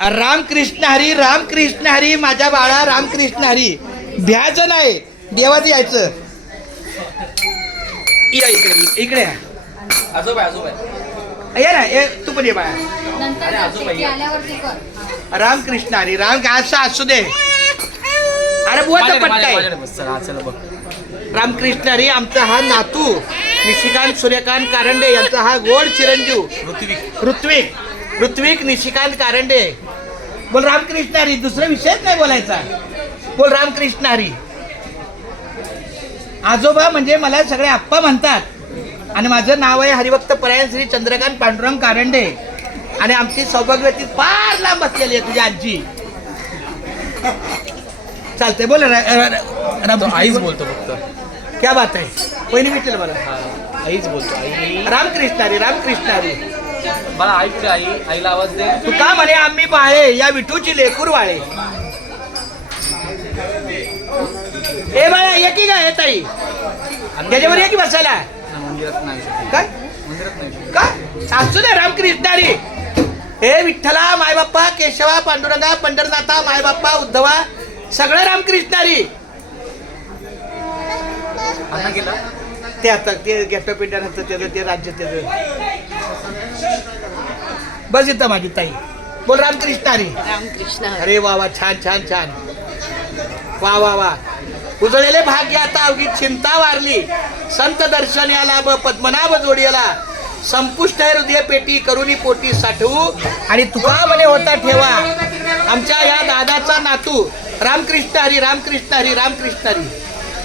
रामकृष्ण हरी माझ्या बाळा रामकृष्ण हरी. भ्यायचं नाही, देवात यायचं. या इकडे इकडे या. आजोबा या ना, तू पण ये बाळा. रामकृष्ण हरी असं असू दे. अरे बुवाचा पट्टा आहे. रामकृष्ण हरी आमचा हा नातू निशिकांत सूर्यकांत कारंडे यांचा हा गोड चिरंजीव ऋत्विक निशिकांत कारंडे. बोल रामकृष्ण हरी. दुसरा विषयच नाही बोलायचा. बोल रामकृष्ण हरी. आजोबा म्हणजे मला सगळे आप्पा म्हणतात आणि माझं नाव आहे हरिभक्त परायण श्री चंद्रकांत पांडुरंग कारंडे. आणि आमची सौभाग्यवती फार लांब बसलेली आहे तुझी आजी. चालते बोल. आईच बोलतो फक्त. क्या बात आहे. पहिली भेटलेलं मला. आईच बोलतो. आई रामकृष्ण हरी. मला ऐकते. आईला आवाज दे. तू का म्हणे आम्ही बाळे या विठूची लेकूर वाळे. ए बाळा ये की काय ताई त्याच्यावर ये की बसायला. मंदिरात नाही. काय मंदिरात नाही का असू दे. रामकृष्ण हरी. हे विठ्ठला मायबाप्पा केशवा पांडुरंगा पंढरनाथा मायबाप्पा उद्धवा सगळं रामकृष्ण हरी. अण्णा गेला. ते आता ते गेटो पिंडा त्याचं ते राज्य त्याचं. बस इथं माझी ताई. बोल रामकृष्ण हरी. अरे वा वा छान छान छान. वा वा वा. उजळलेले भाग्य आता अवघी चिंता वारली. संत दर्शन याला ब पद्मनाभ जोडियाला संपुष्ट हृदय पेटी करुणी पोटी साठवू. आणि तुका म्हणे होता ठेवा आमच्या या दादाचा नातू. रामकृष्ण हरी.